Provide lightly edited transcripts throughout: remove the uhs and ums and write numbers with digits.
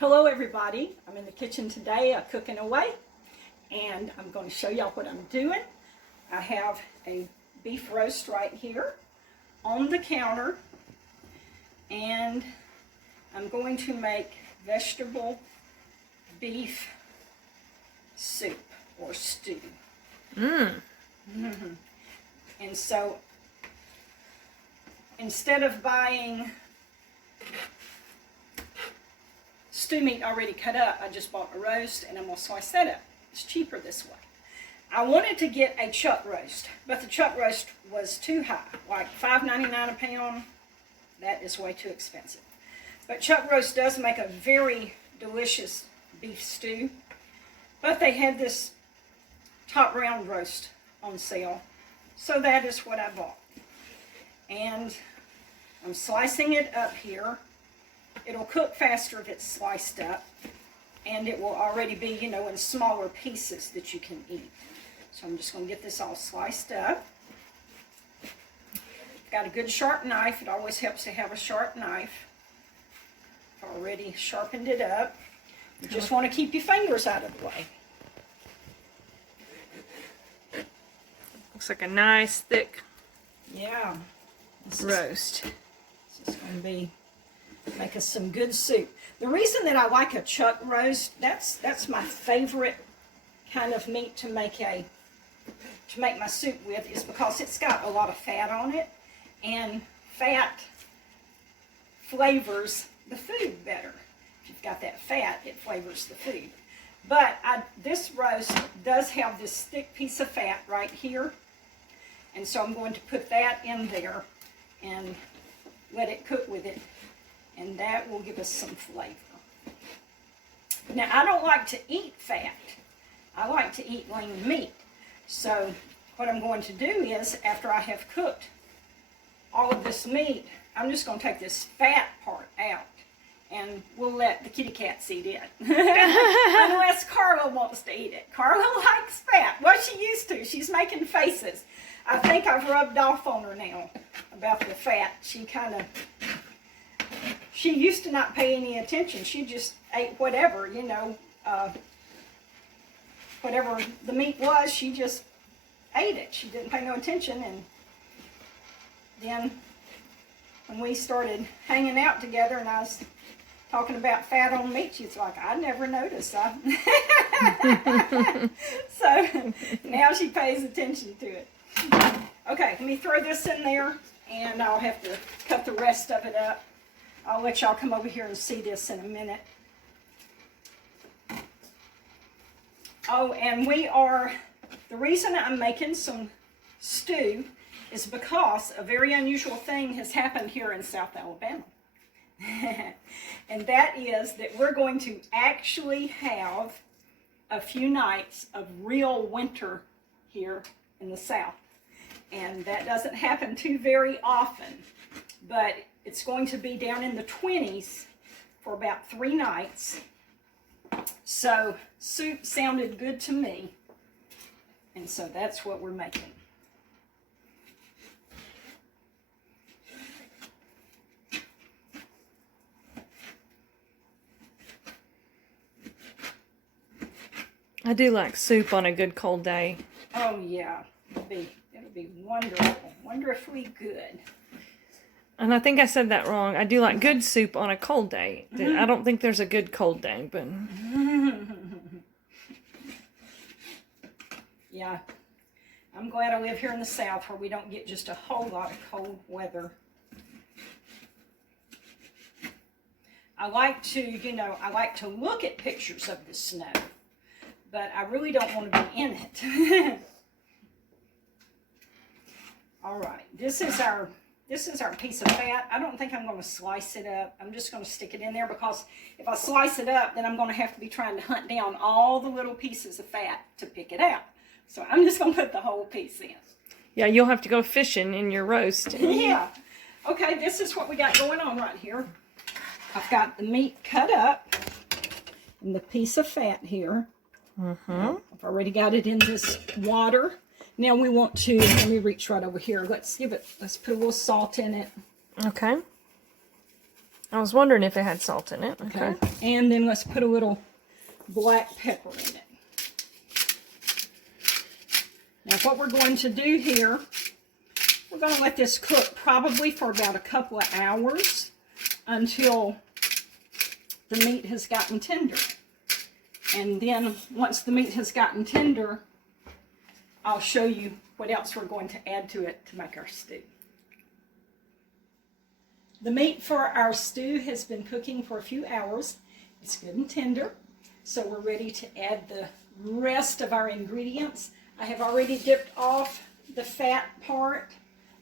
Hello everybody, I'm in the kitchen today cooking away, and I'm going to show y'all what I'm doing. I have a beef roast right here on the counter, and I'm going to make vegetable beef soup or stew. And so instead of buying stew meat already cut up, I just bought a roast and I'm going to slice that up. It's cheaper this way. I wanted to get a chuck roast, but the chuck roast was too high, like $5.99 a pound. That is way too expensive. But chuck roast does make a very delicious beef stew. But they had this top round roast on sale, so that is what I bought. And I'm slicing it up here. It'll cook faster if it's sliced up, and it will already be, you know, in smaller pieces that you can eat. So I'm just going to get this all sliced up. Got a good sharp knife. It always helps to have a sharp knife. Already sharpened it up. You just want to keep your fingers out of the way. Looks like a nice thick This roast. This is going to be make us some good soup. The reason that I like a chuck roast, that's my favorite kind of meat to make my soup with, is because it's got a lot of fat on it, and fat flavors the food better. If you've got that fat, it flavors the food. But this roast does have this thick piece of fat right here, and so I'm going to put that in there and let it cook with it, and that will give us some flavor. Now, I don't like to eat fat. I like to eat lean meat. So what I'm going to do is, after I have cooked all of this meat, I'm just going to take this fat part out, and we'll let the kitty cats eat it. Unless Carla wants to eat it. Carla likes fat. Well, she used to. She's making faces. I think I've rubbed off on her now about the fat. She used to not pay any attention. She just ate whatever, you know, whatever the meat was, she just ate it. She didn't pay no attention, and then when we started hanging out together and I was talking about fat on meat, she's like, I never noticed. So now she pays attention to it. Okay, let me throw this in there, and I'll have to cut the rest of it up. I'll let y'all come over here and see this in a minute. Oh, and the reason I'm making some stew is because a very unusual thing has happened here in South Alabama. And that is that we're going to actually have a few nights of real winter here in the South. And that doesn't happen too very often, but it's going to be down in the 20s for about 3 nights. So soup sounded good to me, and so that's what we're making. I do like soup on a good cold day. Oh yeah, it'll be wonderful, wonderfully good. And I think I said that wrong. I do like good soup on a cold day. I don't think there's a good cold day, but Yeah, I'm glad I live here in the South where we don't get just a whole lot of cold weather. I like to look at pictures of the snow, but I really don't want to be in it. All right, this is our piece of fat. I don't think I'm going to slice it up. I'm just going to stick it in there, because if I slice it up, then I'm going to have to be trying to hunt down all the little pieces of fat to pick it out. So I'm just going to put the whole piece in. yeah, you'll have to go fishing in your roast. Yeah. Okay, this is what we got going on right here. I've got the meat cut up and the piece of fat here. I've already got it in this water. Now we want to, let me reach right over here. Let's put a little salt in it. Okay. I was wondering if it had salt in it. Okay. And then let's put a little black pepper in it. Now what we're going to do here, we're going to let this cook probably for about a couple of hours until the meat has gotten tender. And then once the meat has gotten tender, I'll show you what else we're going to add to it to make our stew. The meat for our stew has been cooking for a few hours. It's good and tender, so we're ready to add the rest of our ingredients. I have already dipped off the fat part,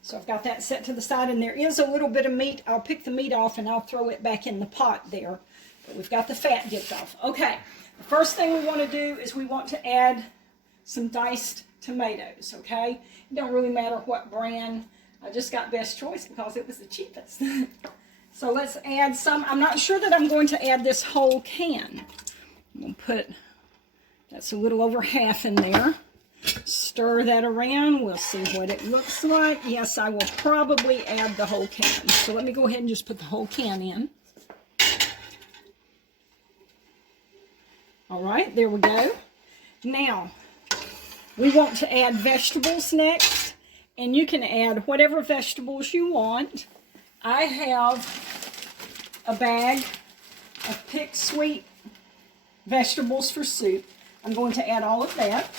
so I've got that set to the side, and there is a little bit of meat. I'll pick the meat off and I'll throw it back in the pot there, but we've got the fat dipped off. Okay, the first thing we want to do is we want to add some diced tomatoes, okay? It don't really matter what brand. I just got Best Choice because it was the cheapest. So let's add some. I'm not sure that I'm going to add this whole can. I'm going to put, that's a little over half in there. Stir that around. We'll see what it looks like. Yes, I will probably add the whole can. So let me go ahead and just put the whole can in. All right, there we go. Now, we want to add vegetables next, and you can add whatever vegetables you want. I have a bag of picked sweet vegetables for soup. I'm going to add all of that.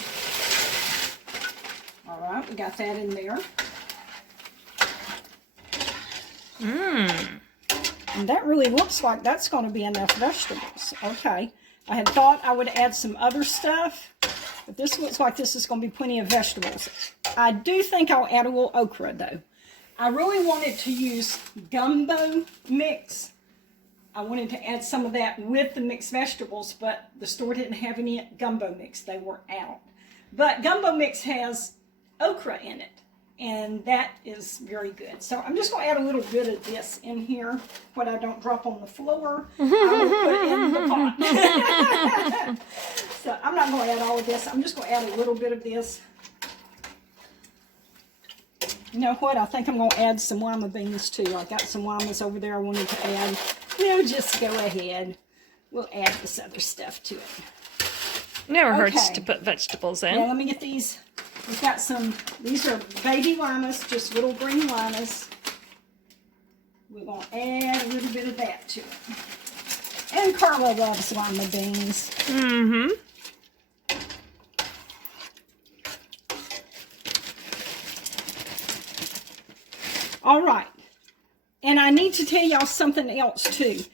All right, we got that in there. And that really looks like that's going to be enough vegetables. Okay, I had thought I would add some other stuff, but this looks like this is going to be plenty of vegetables. I do think I'll add a little okra though. I really wanted to use gumbo mix. I wanted to add some of that with the mixed vegetables, but the store didn't have any gumbo mix. They were out. But gumbo mix has okra in it, and that is very good. So I'm just going to add a little bit of this in here. What I don't drop on the floor, I will put in the pot. So I'm not going to add all of this. I'm just going to add a little bit of this. You know what? I think I'm going to add some lima beans too. I got some limas over there I wanted to add. No, just go ahead. We'll add this other stuff to it. Never hurts to put vegetables in. Now let me get these. We've got some, these are baby limas, just little green limas. We're going to add a little bit of that to it. And Carla loves lima beans. Mm-hmm. All right. And I need to tell y'all something else too.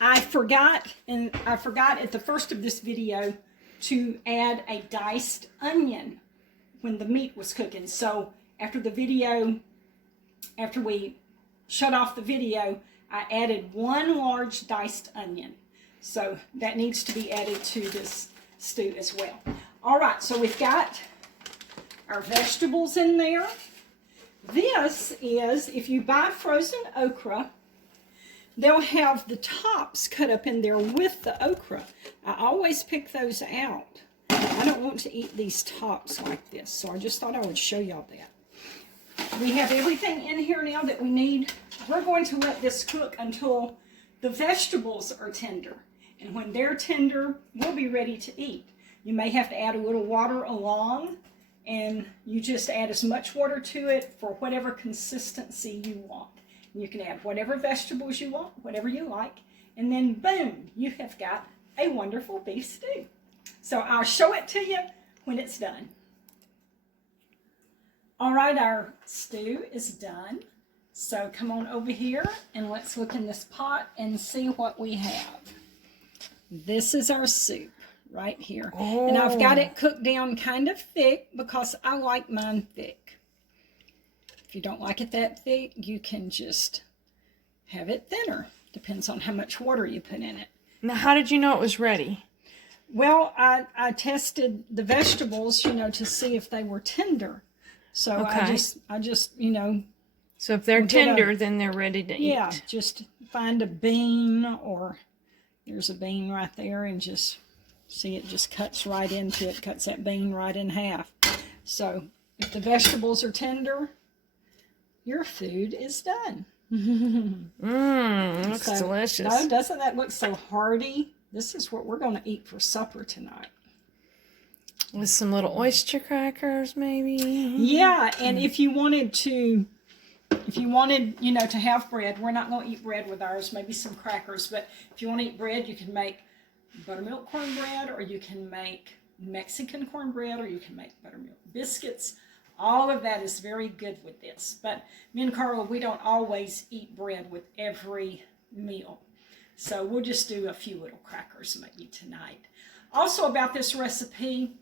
I forgot at the first of this video to add a diced onion when the meat was cooking. So after the video, after we shut off the video, I added one large diced onion. So that needs to be added to this stew as well. All right, so we've got our vegetables in there. This is, if you buy frozen okra, they'll have the tops cut up in there with the okra. I always pick those out. I don't want to eat these tops like this, so I just thought I would show y'all that. We have everything in here now that we need. We're going to let this cook until the vegetables are tender. And when they're tender, we'll be ready to eat. You may have to add a little water along, and you just add as much water to it for whatever consistency you want. And you can add whatever vegetables you want, whatever you like, and then boom, you have got a wonderful beef stew. So I'll show it to you when it's done. All right, our stew is done. So come on over here and let's look in this pot and see what we have. This is our soup right here. Oh. And I've got it cooked down kind of thick because I like mine thick. If you don't like it that thick, you can just have it thinner. Depends on how much water you put in it. Now, how did you know it was ready? Well, I tested the vegetables, you know, to see if they were tender. So okay. I just, you know. So if they're tender, then they're ready to eat. Yeah, just find a bean, or there's a bean right there, and just see it just cuts right into it, cuts that bean right in half. So if the vegetables are tender, your food is done. Looks delicious. No, doesn't that look so hearty? This is what we're going to eat for supper tonight. With some little oyster crackers, maybe. Yeah, and if you wanted, to have bread, we're not going to eat bread with ours, maybe some crackers, but if you want to eat bread, you can make buttermilk cornbread, or you can make Mexican cornbread, or you can make buttermilk biscuits. All of that is very good with this. But me and Carla, we don't always eat bread with every meal. So we'll just do a few little crackers maybe tonight. Also about this recipe,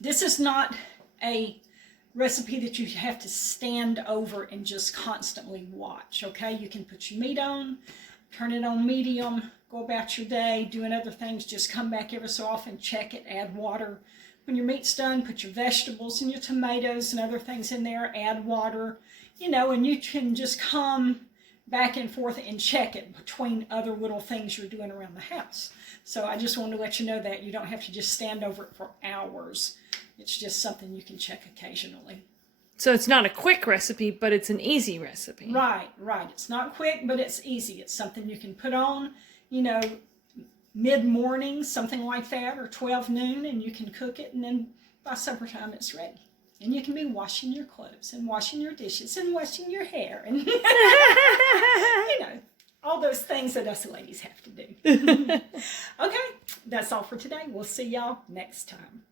this is not a recipe that you have to stand over and just constantly watch, okay? You can put your meat on, turn it on medium, go about your day, doing other things, just come back every so often, check it, add water. When your meat's done, put your vegetables and your tomatoes and other things in there, add water, and you can just come back and forth and check it between other little things you're doing around the house. So I just wanted to let you know that you don't have to just stand over it for hours. It's just something you can check occasionally. So it's not a quick recipe, but it's an easy recipe. Right. It's not quick, but it's easy. It's something you can put on, mid-morning, something like that, or 12 noon, and you can cook it, and then by supper time it's ready. And you can be washing your clothes and washing your dishes and washing your hair and, all those things that us ladies have to do. Okay, that's all for today. We'll see y'all next time.